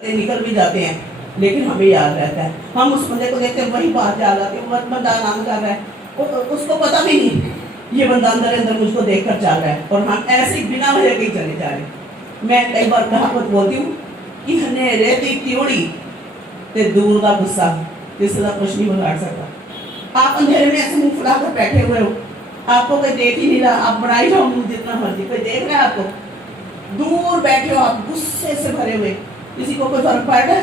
निकल भी जाते हैं, लेकिन हमें याद रहता है। हम उस बंदे को देखते हैं, वही बात याद आती है, बंदा आराम कर रहा है, उसको पता भी नहीं ये बंदा अंदर अंदर मुझको देखकर चल रहा है, और हम ऐसे बिना वजह के चले जा रहे हैं। मैं कई बार कहावत बोलती हूँ कि रेती त्योड़ी ते दूर का गुस्सा जिसका कुछ नहीं बिगाड़ सकता। आप अंधेरे में ऐसे मुंह फुला कर बैठे हुए हो, आपको कोई देख ही नहीं रहा, आप बढ़ाई जाओ मुंह जितना मर्जी, कोई देख रहा है आपको? दूर बैठे हो आप गुस्से से भरे हुए, किसी को कोई फर्क पड़ रहा है?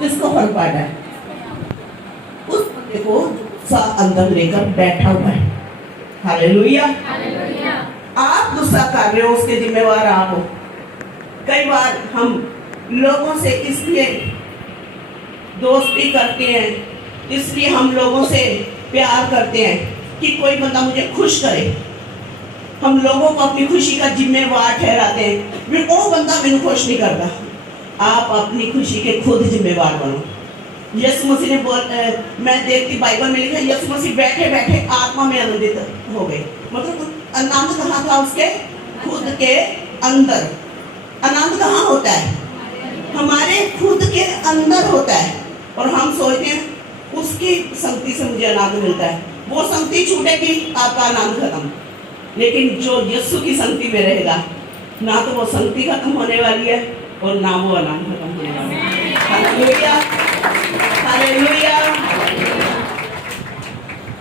किसको फर्क पड़ रहा है? उस बंदे को गुस्सा अंदर लेकर बैठा हुआ है। हालेलुया। आप गुस्सा कर रहे हो, उसके जिम्मेवार आप हो। कई बार हम लोगों से इसलिए दोस्ती करते हैं, इसलिए हम लोगों से प्यार करते हैं कि कोई बंदा मुझे खुश करे। हम लोगों को अपनी खुशी का जिम्मेवार ठहराते हैं, फिर वो बंदा मैंने खुश नहीं करता। आप अपनी खुशी के खुद जिम्मेवार बनो। यीशु मसीह ने मैं देखती बाइबल में लिखा, यीशु मसीह बैठे बैठे आत्मा में आनंदित हो गए। मतलब आनंद कहाँ था? उसके खुद के अंदर। आनंद कहाँ होता है? हमारे खुद के अंदर होता है। और हम सोचते हैं उसकी संगति से मुझे आनंद मिलता है, वो संगति छूटेगी आपका आनंद खत्म। लेकिन जो यीशु की संगति में रहेगा, ना तो वो संगति खत्म होने वाली है और ना वो आनंद खत्म होने वाला है। Hallelujah, hallelujah.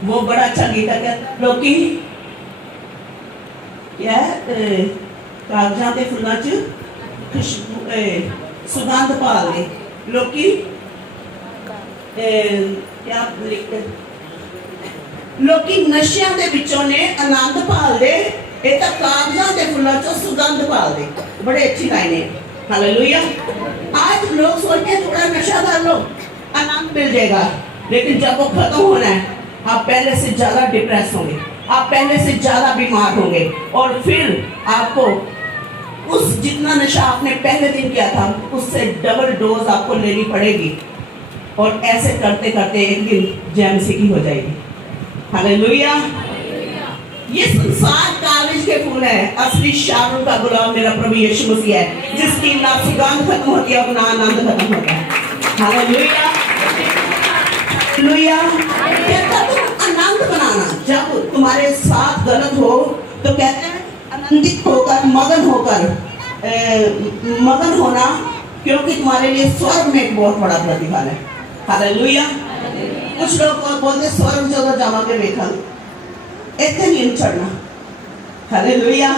वो बड़ा अच्छा गीत है, लोकी क्या कागजां ते फुल्लां च खुशबू सुगंध पाल दे। लोकी क्या लिखते, लोकी नशियां दे विचों ने आनंद पाल दे, ये तो कागजां ते फुल्लां चों सुगंध पाल दे। बड़े अच्छी लाइन है। हालेलुया। आज लोग सोचते हैं थोड़ा नशा कर लो आनंद मिल जाएगा, लेकिन जब वो खत्म होना है, आप पहले से ज्यादा डिप्रेस होंगे, आप पहले से ज्यादा बीमार होंगे, और फिर आपको उस जितना नशा आपने पहले दिन किया था उससे डबल डोज आपको लेनी पड़ेगी, और ऐसे करते करते एक दिन जैमसी हो जाएगी। हालेलुया। ये संसार कागज के फूल है, असली शारून का गुलाम मेरा प्रभु यीशु मसीह है, जिसकी ना सुगंध खत्म होती है और ना आनंद खत्म होता है। Hallelujah, hallelujah. कहता तुम आनंद बनाना, जब तुम्हारे साथ गलत हो तो कहते हैं आनंदित होकर, मगन होना, क्योंकि तुम्हारे लिए स्वर्ग में एक बहुत बड़ा प्रतिफल है। हालेलुया। कुछ लोग बोलते स्वर्ग जो जावांगे वेखा, इतने नहीं चढ़ना। हालेलुया।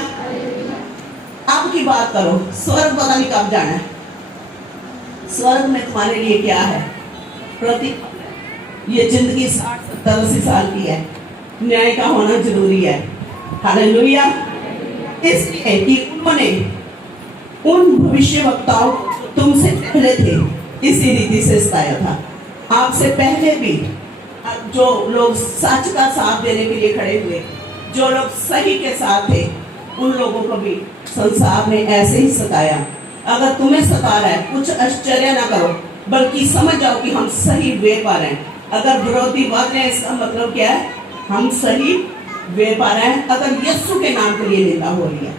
अब की बात करो, स्वर्ग पता नहीं कब जाना है। स्वर्ग में तुम्हारे लिए क्या है? प्रतिफल। ये जिंदगी 60-70-80 साल की है, न्याय का होना जरूरी है। हालेलुया। इसलिए कि उन्होंने उन भविष्यवक्ताओं तुमसे पहले थे इसी रीति से सताया था। आपसे पहले भी जो लोग सच का साथ देने के लिए खड़े हुए, जो लोग सही के साथ थे, उन लोगों को भी संसार ने ऐसे ही सताया। अगर तुम्हें सता रहा है, कुछ आश्चर्य ना करो, बल्कि समझ जाओ कि हम सही वे पा रहे हैं। अगर विरोधी बढ़ रहे हैं, इसका मतलब क्या है? हम सही वे पा रहे हैं। अगर यीशु के नाम के लिए निंदा हो रही है,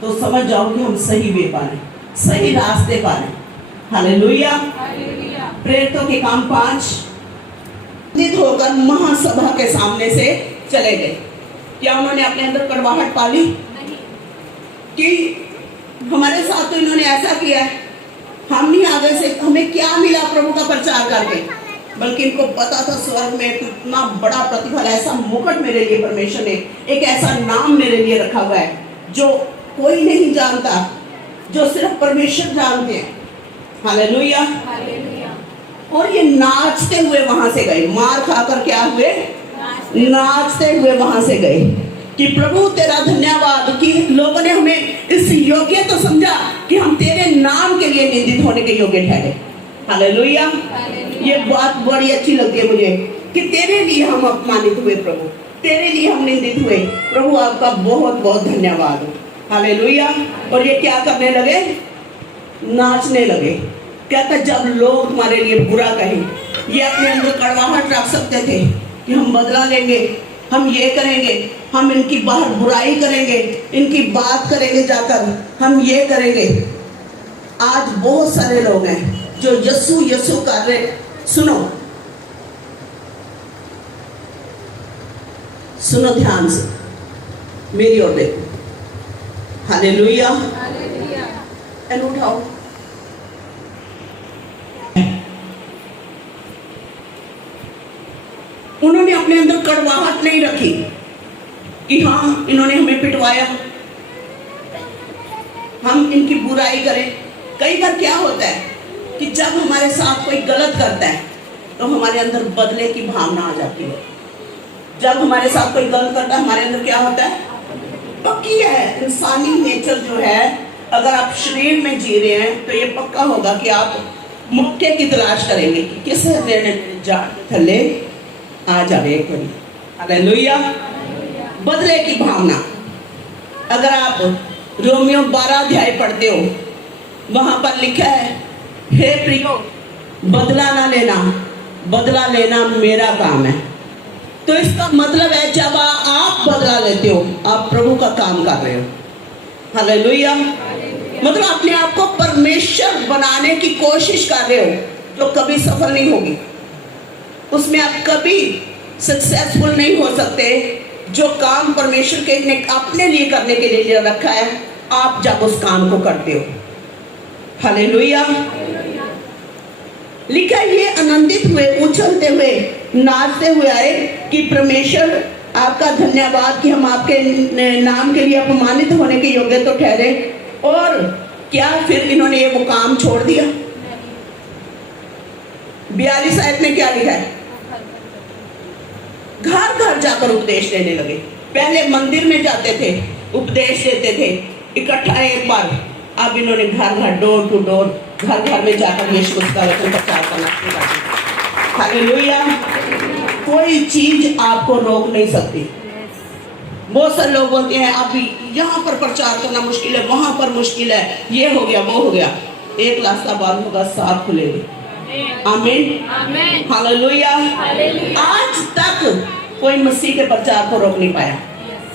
तो समझ जाओ कि हम सही वे पा रहे हैं, सही रास्ते पा रहे हैं। हालेलुया। प्रेरितों के काम 5 होकर महासभा के सामने से चले गए। क्या उन्होंने अपने अंदर कड़वाहट पाली? कि हमारे साथ तो इन्होंने ऐसा किया है, हम नहीं आगे से, हमें क्या मिला प्रभु का प्रचार करके? बल्कि इनको पता था स्वर्ग में कितना बड़ा प्रतिफल, ऐसा मुकुट मेरे लिए परमेश्वर ने, एक ऐसा नाम मेरे लिए रखा हुआ है जो कोई नहीं जानता, जो सिर्फ परमेश्वर जानते हैं। हालेलुया। और ये नाचते हुए वहां से गए, मार खाकर क्या हुए? नाचते हुए वहां से गए कि प्रभु तेरा धन्यवाद कि लोगों ने हमें इस योग्य तो समझा कि हम तेरे नाम के लिए निंदित होने के योग्य ठहरे। हालेलुया। ये बात बड़ी अच्छी लगती है मुझे कि तेरे लिए हम अपमानित हुए प्रभु, तेरे लिए हम निंदित हुए प्रभु, आपका बहुत बहुत धन्यवाद। हालेलुया। और ये क्या करने लगे? नाचने लगे। कहता जब लोग तुम्हारे लिए बुरा कहें, ये अपने अंदर कड़वाहट रख सकते थे कि हम बदला लेंगे, हम ये करेंगे, हम इनकी बाहर बुराई करेंगे, इनकी बात करेंगे, जाकर हम ये करेंगे, आज बहुत सारे लोग हैं जो यस्सु यस्सु कर रहे। सुनो सुनो ध्यान से, मेरी ओर देखो। हालेलुया। एन उठाओ। उन्होंने अपने अंदर कड़वाहट नहीं रखी कि हाँ इन्होंने हमें पिटवाया, हम इनकी बुराई करें। कई बार क्या होता है कि जब हमारे साथ कोई गलत करता है तो हमारे अंदर बदले की भावना आ जाती है। जब हमारे साथ कोई गलत करता है हमारे अंदर क्या होता है, पक्की है इंसानी नेचर जो है, अगर आप शरीर में जी रहे हैं तो ये पक्का होगा कि आप मौके की तलाश करेंगे कि किस थल्ले आ जावे। हालेलुया। बदले की भावना। अगर आप रोमियो 12 अध्याय पढ़ते हो, वहां पर लिखा है, हे प्रियो बदला ना लेना, बदला लेना मेरा काम है। तो इसका मतलब है जब आप बदला लेते हो आप प्रभु का काम कर रहे हो। हालेलुया। मतलब अपने आप को परमेश्वर बनाने की कोशिश कर रहे हो, जो कभी सफल नहीं होगी। उसमें आप कभी सक्सेसफुल नहीं हो सकते। जो काम परमेश्वर के ने अपने लिए करने के लिए रखा है, आप जब उस काम को करते हो। हालेलुया। लिखा ये आनंदित हुए, उछलते हुए, नाचते हुए आए कि परमेश्वर आपका धन्यवाद कि हम आपके नाम के लिए अपमानित होने के योग्य तो ठहरे। और क्या फिर इन्होंने ये मुकाम छोड़ दिया? 42 आयत में क्या लिखा है? घर घर जाकर उपदेश देने लगे। पहले मंदिर में जाते थे, उपदेश देते थे इकट्ठा एक बार। अब इन्होंने घर घर, डोर टू डोर, घर घर में जाकर यीशु मसीह का वचन प्रचार करना शुरू कर दिया। हालेलुया। कोई चीज आपको रोक नहीं सकती। बहुत सारे लोग बोलते हैं अभी यहाँ पर प्रचार करना मुश्किल है, वहां पर मुश्किल है, ये हो गया वो हो गया। एक रास्ता बाद होगा, 7 खुलेंगे। आमीन। हालेलुया। आज तक कोई मसीह के प्रचार को रोक नहीं पाया।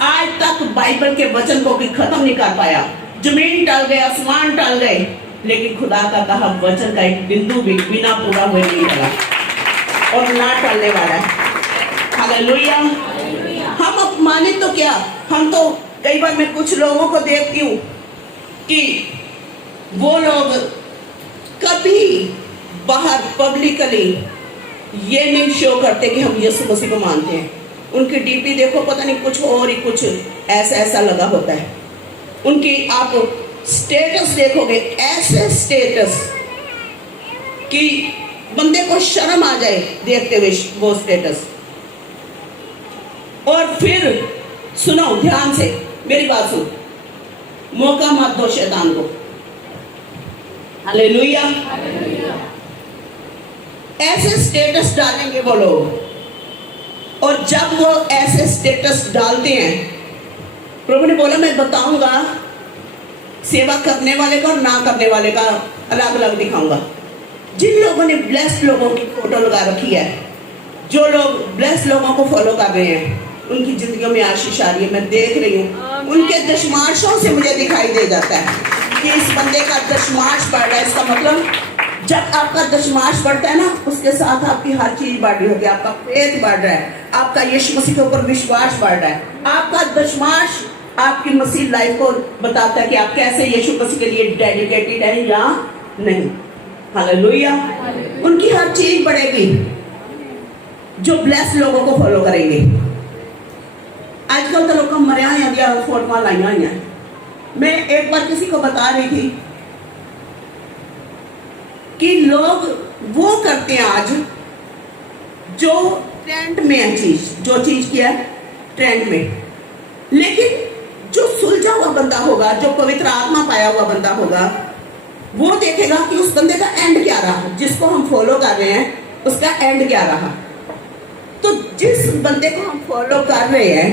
आज तक बाइबल के वचन को भी खत्म नहीं कर पाया। जमीन टल गए, आसमान टल गए, लेकिन खुदा का कहा वचन का एक बिंदु भी बिना पूरा हुए नहीं टला और ना टलने वाला है। हालेलुया। हम अपमानित तो क्या, हम तो कई बार मैं कुछ लोगों को देखती हूँ कि वो लोग कभी बाहर पब्लिकली ये नहीं शो करते कि हम यीशु मसीह को मानते हैं। उनकी डीपी देखो, पता नहीं कुछ और ही कुछ ऐसा ऐसा लगा होता है। उनकी आप स्टेटस देखोगे, ऐसे स्टेटस कि बंदे को शर्म आ जाए देखते हुए वो स्टेटस। और फिर सुनो ध्यान से, मेरी बात सुन, मौका मत दो शैतान को। हालेलुया। ऐसे स्टेटस डालेंगे वो लोग, और जब वो ऐसे स्टेटस डालते हैं, प्रभु ने बोला मैं बताऊंगा सेवा करने वाले का और ना करने वाले का अलग अलग दिखाऊंगा। जिन लोगों ने ब्लेस्ड लोगों की फोटो लगा रखी है, जो लोग ब्लेस्ड लोगों को फॉलो कर रहे हैं, उनकी जिंदगियों में आशीष आ रही है। मैं देख रही हूँ उनके दशमाशों से मुझे दिखाई दे जाता है कि इस बंदे का दशमाश बढ़ रहा है। इसका मतलब जब आपका दशमाश बढ़ता है ना, उसके साथ आपकी हर चीज बढ़ रही होती है। आपका फेथ बढ़ रहा है, आपका यीशु मसीह के ऊपर विश्वास बढ़ रहा है। आपका दशमाश आपकी मसीह लाइफ को बताता है कि आप कैसे यीशु मसीह के लिए डेडिकेटेड है या नहीं। हालेलुया। उनकी हर चीज बढ़ेगी जो ब्लेस लोगों को फॉलो करेंगे। आजकल तो लोग मरिया दिया फोटो लाइया हुई हैं। मैं एक बार किसी को बता रही थी कि लोग वो करते हैं आज जो ट्रेंड में है चीज, जो चीज किया है ट्रेंड में, लेकिन जो सुलझा हुआ बंदा होगा, जो पवित्र आत्मा पाया हुआ बंदा होगा, वो देखेगा कि उस बंदे का एंड क्या रहा, जिसको हम फॉलो कर रहे हैं उसका एंड क्या रहा। तो जिस बंदे को हम फॉलो कर रहे हैं,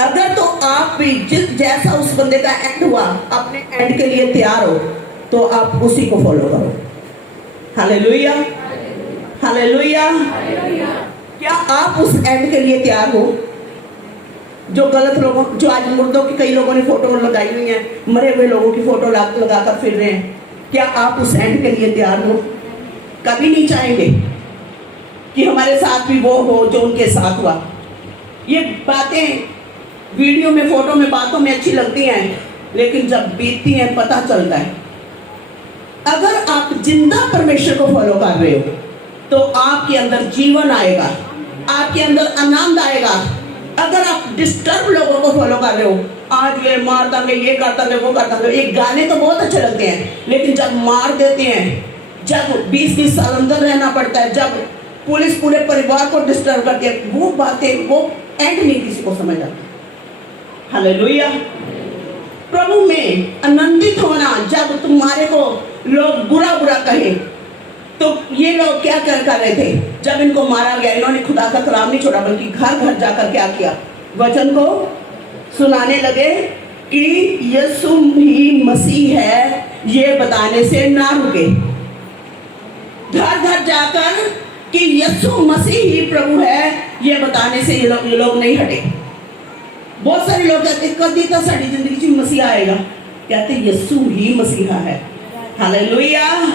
अगर तो आप भी जिस जैसा उस बंदे का एंड हुआ, अपने एंड के लिए तैयार हो, तो आप उसी को फॉलो करो। हालेलुया। हालेलुया। क्या आप उस एंड के लिए तैयार हो? जो गलत लोगों, जो आज मुर्दों की कई लोगों ने फोटो लगाई हुई है, मरे हुए लोगों की फोटो लगाकर फिर रहे हैं, क्या आप उस एंड के लिए तैयार हो? कभी नहीं चाहेंगे कि हमारे साथ भी वो हो जो उनके साथ हुआ। ये बातें वीडियो में, फोटो में, बातों में अच्छी लगती हैं, लेकिन जब बीतती हैं पता चलता है। अगर आप जिंदा परमेश्वर को फॉलो कर रहे हो तो आपके अंदर जीवन आएगा, आपके अंदर आनंद आएगा। अगर आप डिस्टर्ब लोगों को फॉलो कर रहे हो, आज ये मार देंगे, ये कर देंगे, वो कर देंगे, ये गाने तो बहुत अच्छे लगते हैं, लेकिन जब मार देते हैं, जब 20-20 साल अंदर रहना पड़ता है, जब पुलिस पूरे परिवार को डिस्टर्ब करती है, वो बातें, वो एंड नहीं किसी को समझ आता। हालेलुया। प्रभु में आनंदित होना, जब तुम्हारे को लोग बुरा बुरा कहे, तो ये लोग क्या कर रहे थे? जब इनको मारा गया, इन्होंने खुदा का कलाम नहीं छोड़ा, बल्कि घर घर जाकर क्या किया? वचन को सुनाने लगे कि यीशु ही मसीह है, ये बताने से ना रुके। घर घर जाकर कि यीशु मसीह ही प्रभु है, ये बताने से ये लोग नहीं हटे। बहुत सारे लोग कहते कभी तो साड़ी जिंदगी में मसीहा आएगा, कहते यीशु ही मसीहा है। हालेलुया।